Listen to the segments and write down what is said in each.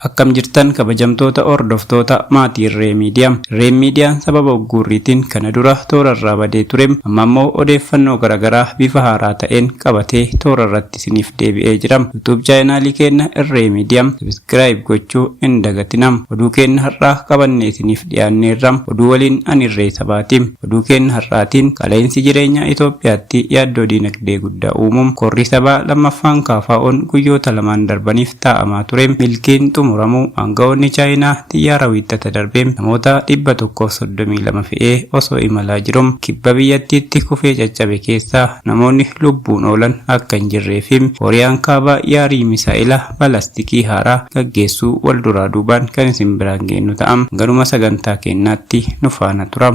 Akkam jirtan kabajamtoota hordoftoota maatii Irree Miidiyaa. Irreen Miidiyaan sababa uggurriitiin kana dura toorarraa badee ture. Amma immoo odeeffannoo garaagaraa bifa haaraa ta'een qabatee toorarratti isiniif deebi'ee jira. YouTube chaanaalii keenya Irree Miidiyaa subscribe gochuu hin dagatinaa. Oduu keenya har'aa qabannee isiniif dhiyaanneerra. Oduu waliin ani Irree Sabaati. Oduu keenya har'aatiin qaala'insi jireenyaa Itoophiyaatti yaaddoo diinagdee guddaa uumuun korri sabaa lammaffaan KFO'n guyyoota lamaan darbaniif taa'amaa ture. Milkiin xumuramuu aangawoonni Chaayinaa xiyyaara wiixata darbee namoota 132 fe'ee osoo imalaa jiru kibba biyyattiitti kufee caccabe keessaa namoonni lubbuun oolan akka hin jirree fi Kooriyaan kaabaa yaarii misaa'ila balastikii haaraa gaggeessuu wal duraa duubaan kan isin biraan geenyu ta'a. Garuma sagantaa keenyaatti nu faana tura.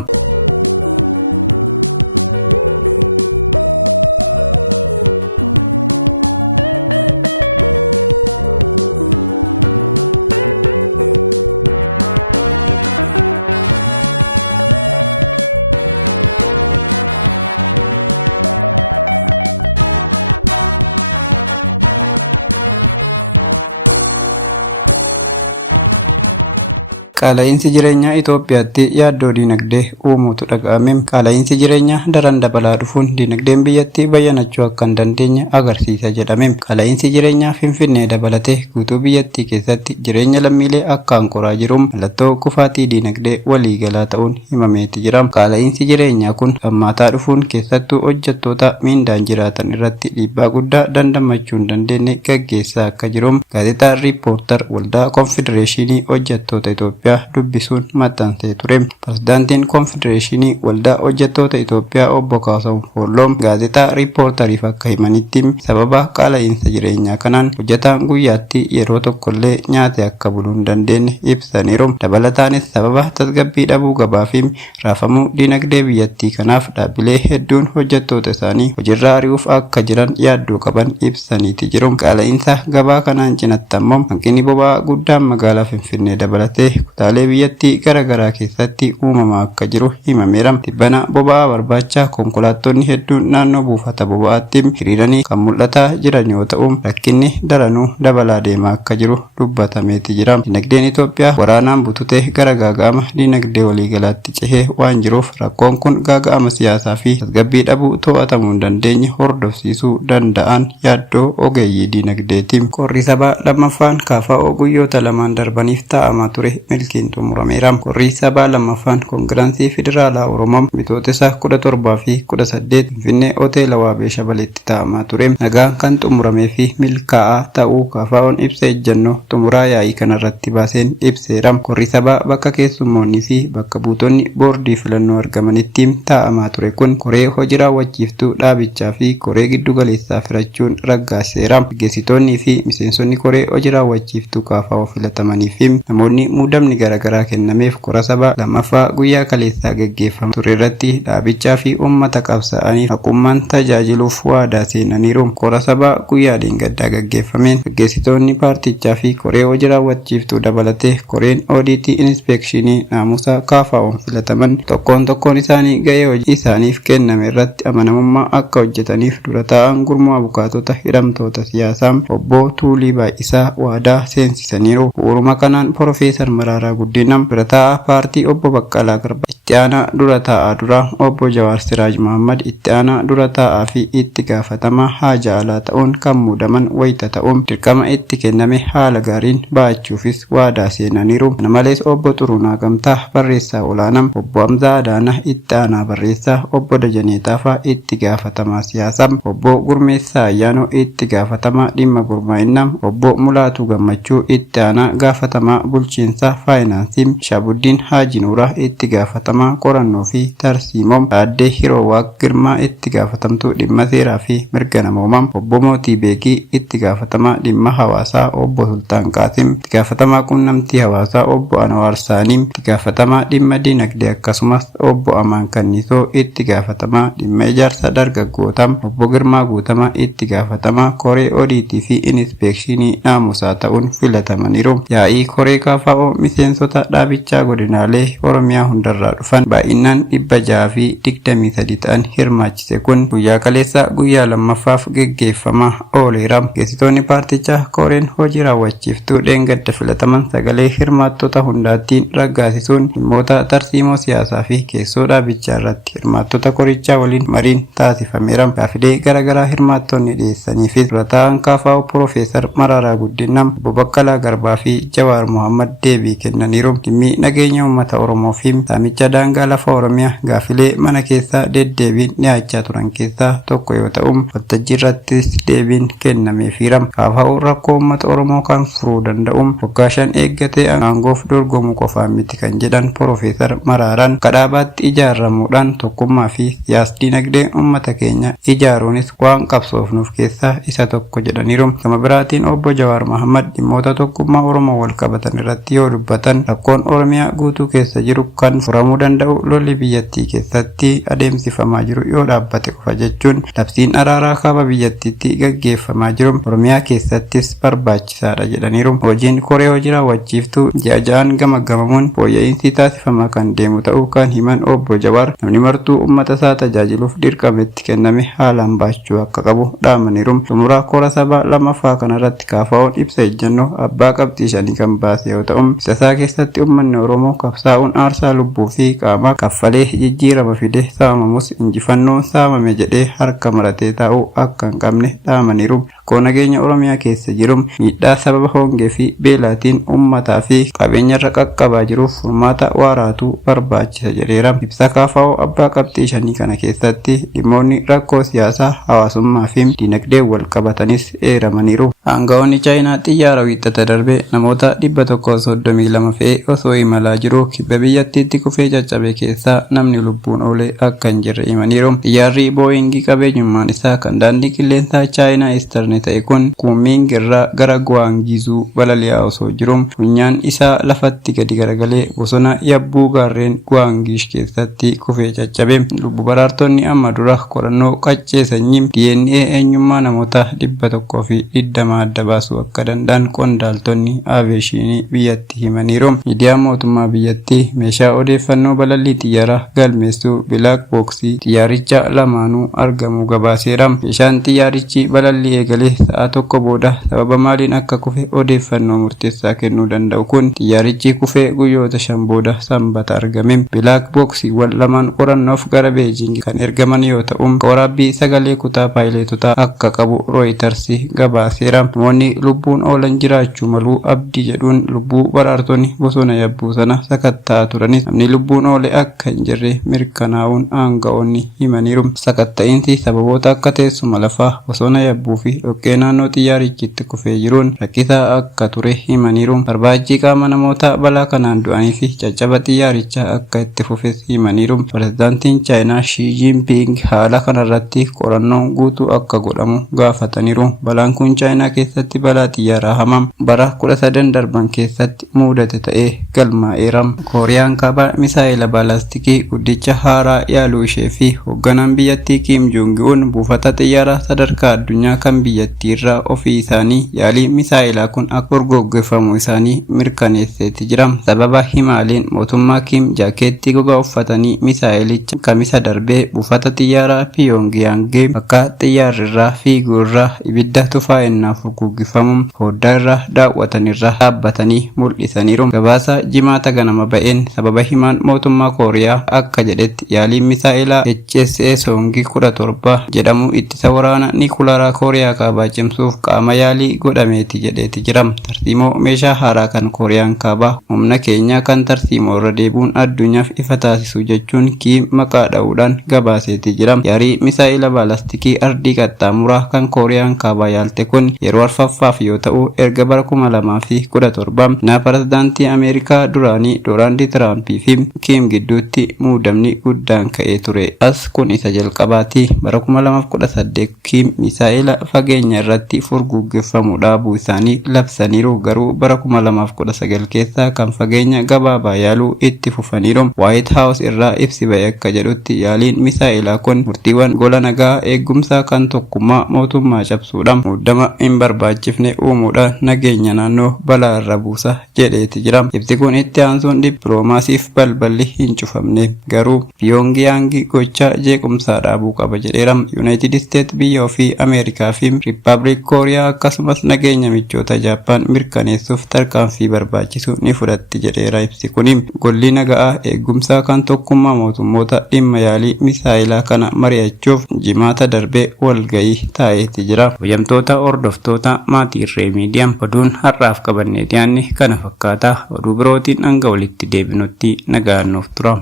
Qaala'insi jireenyaa Itoophiyaatti yaaddoo diinagdee uumuutu dhaga'ame. Qaala'insi jireenyaa daran dabalaa dhufuun diinagdeen biyyattii bayyanachuu akka hin dandeenye agarsiisa jedhame. Qaala'insi jireenyaa Finfinnee dabalatee guutuu biyyattii keessatti jireenya lammiilee akkaan qoraa jiru mallattoo kufaatii diinagdee waliigalaa ta'uun himameeti jira. Qaala'insi jireenyaa kun hammaataa dhufuun keessattuu hojjettoota miindaan jiraatan irratti dhiibbaa guddaa dandamachuu hin dandeenye gaggeessaa akka jiru gaazexaan Riippoortar Waldaa Konfedereeshinii Hojjettoota Itoophiyaa dubbisuun maxxansee ture. Pirezidaantiin Konfedereeshinii Waldaa Hojjettoota Itoophiyaa obbo Kaasahuun Foolloon gaazexaa Riippoortariif akka himanitti sababa qaala'insa jireenyaa kanaan hojjetaan guyyaatti yeroo tokkollee nyaate akka buluu hin dandeenye ibsaniiru. Dabalataanis sababa tasgabbii dhabuu gabaa fi raafamuu diinagdee biyyattii kanaaf dhaabbilee hedduun hojjettoota isaanii hojiirraa ari'uuf akka jiran yaaddoo qaban ibsaniiti jiru. Qaala'insa gabaa kanaan cinatti ammoo hanqinni boba'aa guddaan magaalaa Finfinnee dabalatee kutaalee biyyattii garaagaraa keessatti uumamaa akka jiru himameera. Tibbana boba'aa barbaacha konkolaattonni hedduun naannoo buufata boba'aatti hiriiranii kan mul'ataa jiran yoo ta'u rakkinni daranuu dabalaa deemaa akka jiru dubbatameeti jira. Diinagdeen Itoophiyaa waraanaan bututee gara gaaga'ama diinagdee waliigalaatti cehee waan jiruuf rakkoon kun gaaga'ama siyaasaa fi tasgabbii dhabuu to'atamuu hin dandeenye hordofsiisuu danda'an yaaddoo ogeeyyii diinagdeeti. Korri sabaa lammaffaan KFO guyyoota lamaan darbaniif taa'amaa ture milkiin xumurameera. Korri sabaa lammaffaan Koongiraansii Federaalaa Oromoo bitootessa 17 fi 18 Finfinnee Hoteela Waabee Shabaleetti taa'amaa ture. Nagaan kan xumuramee fi milkaa'aa ta'uu KFO'n ibsa ejjennoo xumuraa yaa'ii kanarratti baaseen ibseera. Korri sabaa bakka keessummoonnii fi bakka buutonni boordii filannoo argamanitti taa'amaa ture kun koree hojii raawwachiiftuu dhaabichaa fi koree giddugaleessaa filachuun raggaaseera. Gaggeessitoonnii fi miseensonni koree hojii raawwachiiftuu KFO filatamanii fi namoonni muudamni garaagaraa kennameef kora sabaa lammaffaa guyyaa kaleessaa gaggeeffamu ture irratti dhaabichaa fi uummata qabsaa'anii haqummaan tajaajiluuf waadaa seenaniiru. Kora sabaa guyyaa dheengaddaa gaggeeffameen gaggeessitoonni paartichaa fi koree hojii raawwachiiftuu dabalatee koreen oodiitii inspeekshinii naamusa KFO'n filataman tokkoon isaanii gahee hojii isaaniif kenname irratti amanamummaa akka hojjetaniif dura taa'an gurmuu abukaatota hidhamtoota siyaasaa obbo Tuulii Baay'isaa waadaa seensisaniiru. Bu'uuruma kanaan Profeesar Maraaraa Guddina dura taa'aa paartii obbo Baqqalaa Garbaa, itti aanaa dura taa'aa dura obbo Jawaar Siraaj Mohammad, itti aanaa dura taa'aa fi itti gaafatamaa haja alaa ta'uun kan muudaman wayita ta'uun dirqama itti kenname haala gaariin ba'achuufis waadaa seenaniiru. Kana malees obbo Xurunaa Gamtaa barreessaa olaanaa, obbo Hamzaa Adaanaa itti aanaa barreessaa, obbo Dajanee Taafaa itti gaafatamaa siyaasaa, obbo Gurmeessaa Ayyaanoo itti gaafatamaa dhimma gurmaa'inaa, obbo Mulaatuu Gammachuu itti aanaa gaafatamaa bulchiinsa faayinaansii, Shaabuddiin Haaji Nuuraa itti gaafatamaa qorannoo fi tarsiimoo, Aaddee Hiroowaaq Girmaa itti gaafatamtuu dhimma seeraa fi mirga namoomaa, obbo Mootii Beekii itti gaafatamaa dhimma hawaasaa, obbo Sultaan Qaasim itti gaafatamaa quunnamtii hawaasaa, obbo Anwaar Saanii itti gaafatamaa dhimma diinagdee akkasumas obbo Amaan Kannisoo itti gaafatamaa dhimma ijaarsa dargaggootaa, obbo Girmaa Guutamaa itti gaafatamaa koree oodiitii fi inspeekshinii naamusaa ta'uun filatamaniiru. Yaa'ii koree KFO miseensa miseensota dhaabichaa godinaalee Oromiyaa hundarraa dhufan baay'inaan 623 ta'an hirmaachise kun guyyaa kaleessa guyyaa lammaffaaf geggeeffamaa ooleera. Geessitoonni paartichaa koreen hojii raawwachiiftuu dheengadda filataman sagalee hirmaattota hundaattiin raggaasisuun dhimmoota tarsiimoo siyaasaa fi keessoo dhaabichaa irratti hirmaattota korichaa waliin mariin taasifameera. Gaafilee garaagaraa hirmaattonni dhiyeessaniifis dura taa'an KFO Piroofeesar Mararaa Guddinaa, Obbo Baqqalaa Garbaa fi Jawaar Mohammad deebii kennaniiru. Dhimmi nageenya uummata Oromoo fi saamicha daangaa lafa Oromiyaa gaafilee mana keessaa deddeebiin dhiyaachaa turan keessaa tokko yoo ta'u, waltajjii irrattis deebiin kennameefiira. KFO rakkoo uummata Oromoo kan furuu danda'u waggaa 5 eeggatee aangoof dorgomuu qofaan miti kan jedhan Piroofeesar Maraaraan kadhaabaatti ijaaramuudhaan tokkummaa fi siyaas-dinagdee uummata keenya ijaaruunis waan qabsoofnuuf keessaa isa tokko jedhaniiru. Gama biraatiin Obbo Jawaar Mohammad dhimmoota tokkummaa Oromoo wal qabatan irratti yoo dubbatan rakkoon Oromiyaa guutuu keessa jiru kan furamuu danda'u lolli biyyattii keessatti adeemsifamaa jiru yoo dhaabbate qofa jechuun labsiin araaraa kaaba biyyattiitti gaggeeffamaa jiru Oromiyaa keessattis barbaachisaadha jedhaniiru. Hojiin koree hojii raawwachiiftuu ji'a ja'aan gamaggamamuun fooyya'insi taasifamaa kan deemu ta'uu kan himan Obbo Jawaar namni martuu uummata isaa tajaajiluuf dirqametti kenname haalaan baachuu akka qabu dhaamaniiru. Xumuraa kora sabaa lammaffaa kanarratti KFO'n ibsa ejjennoo abbaa qabxii 5 kan baase yoo ta'u, isaa keessatti uummanni Oromoo qabsaa'uun aarsaa lubbuu fi qaamaa kaffalee jijjiirama fide saamamus injifannoon saamame jedhee harka maratee taa'uu akka hin qabne dhaamaniiru. Rakkoo nageenya Oromiyaa keessa jiru miidhaa sababa hongee fi beelaatiin uummataa fi qabeenyarra qaqqabaa jiruuf furmaata waaraatu barbaachisa jedheera. Ibsa KFO abbaa qabxii 5 kana keessatti dhimmoonni rakkoo siyaasaa, hawaasummaa fi dinagdee wal qabatanis eeramaniiru. Aangawoonni Chaayinaa xiyyaara wiixata darbe namoota 132 fe'ee osoo imalaa jiru kibba biyyattiitti kufee caccabe keessaa namni lubbuun oolee akka hin jirre himaniiru. Xiyyaarri Booyingii qabeenyummaan isaa kan daandii qilleensaa Chaayinaa Eastern ta'e kun Kunming irraa gara Guangzhou balali'aa osoo jiru funyaan isaa lafatti gadi garagalee bosona yabbuu gaarreen Guangzhou keessatti kufee caccabe. Lubbu baraartonni amma dura qorannoo qaccee sanyii DNA eenyummaa namoota 120 adda baasuu akka danda'an qondaaltonni aviyeeshinii biyyattii himaniiru. Miidiyaan mootummaa biyyattii meeshaa odeeffannoo balallii xiyyaaraa galmeessuu bilaak booksii xiyyaaricha lamaanuu argamuu gabaaseera. Meeshaan xiyyaarichi balallii eegalee sa'a tokko booda sababa maaliin akka kufe odeeffannoo murteessaa kennuu danda'u kun xiyyaarichi kufee guyyoota 5 booda sanbata argame. Bilaak booksiiwwan lamaan qorannoof gara Beejing kan ergaman yoo ta'u, waraabbii sagalee kutaa paayileetotaa akka qabu Reuters gabaaseera. Namoonni lubbuun oolan jiraachuu maluu abdii jedhuun lubbuu baraartonni bosona yabbuu sana sakatta'aa turanis namni lubbuun oole akka hin jirre mirkanaa'uun aanga'oonni himaniiru. Sakatta'iinsi sababoota akka teessuma lafaa, bosona yabbuu fi dhoqqee naannoo xiyyaarichitti kufee jiruun rakkisaa akka ture himaniiru. Barbaachii qaama namoota balaa kanaan du'anii fi caccaba xiyyaarichaa akka itti fufes himaniiru. Pirezidaantiin Chaayinaa Xi Jinping haala kanarratti qorannoon guutuu akka godhamu gaafataniiru. Balaan kun Chaayinaa keessatti balaa xiyyaaraa hamaa bara 13 darban keessatti mudate ta'ee galmaa'eera. Kooriyaan kaabaa misaa'ila baalaastikii guddicha haaraa yaaluu ishee fi hoogganaan biyyattii Kim Jong Un buufata xiyyaaraa sadarkaa addunyaa kan biyyattii irraa ofii isaanii yaalii misaa'ilaa kun akka gaggeeffamu isaanii mirkaneesseeti jira. Sababa himaaleen mootummaa Kim jaakeettii gogaa uffatanii misaa'ilicha kamisa darbee buufata xiyyaaraa Pyongyang bakka xiyyaarri irraa fiiguu irraa ibidda tufaa'innaaf gaggeeffamuun hoddaa irra daawwatan irra dhaabbatanii mul'isaniiru. Gabaasa jimaata ganama ba'een sababa himaan mootummaa Kooriyaa akka jedhetti yaaliin misaa'ilaa HSA Songi 17 jedhamu ittisa waraana nikulaaraa Kooriyaa kaabaa cimsuuf qaama yaalii godhameeti jedheeti jira. Tarsiimoo meeshaa haaraa kan Kooriyaan kaabaa humna keenyaa kan tarsiimoo irra deebuun addunyaaf ifa taasisu jechuun Kiim maqaa dha'uudhaan gabaaseeti jira. Yaalii misaa'ila baalaastikii ardii qaxxaamuraa kan Kooriyaan kaabaa yaalte kun yeroo arfaffaaf yoo ta'u erga bara 2017 na pirezidaantii Ameerikaa duraanii Doonaald Tiraampii fi Kiim gidduutti muudamni guddaan ka'ee ture. As kun isa jalqabaati. Bara 2018 Kiim misaa'ila fageenya nageenya irratti furguggeffamuu dhaabuu isaanii labsaniiru. Garuu bara 2019 keessa kan fageenya gabaabaa yaaluu itti fufaniiru. White House irraa ibsi ba'e akka jedhutti yaaliin misaa'ilaa kun murtiiwwan gola nagaa eegumsaa kan tokkummaa mootummaa cabsuudhaan muddama hin barbaachifne uumuudhaan nageenya naannoo balaa irra buusa jedheeti jira. Ibsi kun itti aansuun dippiloomaasiif balballi hin cufamne garuu Pyongyang gocha jeequmsaa dhaabuu qaba jedheera. United States biyya ofii Ameerikaa fi Republic Kooriyaa akkasumas nageenya michoota Jaappaan mirkaneessuuf tarkaanfii barbaachisu ni fudhatti jedheera. Ibsi kun golli nagaa eegumsaa kan tokkummaa mootummoota dhimma yaalii misaa'ilaa kana mari'achuuf jimaata darbee walgahii taa'eeti jira. Hojjamtoota hordoftoota maatii irree miidiyaa oduun har'aaf qabannee dhiyaanne kana fakkaata. Oduu birootiin hanga walitti deebinutti nagaan nuuf tura.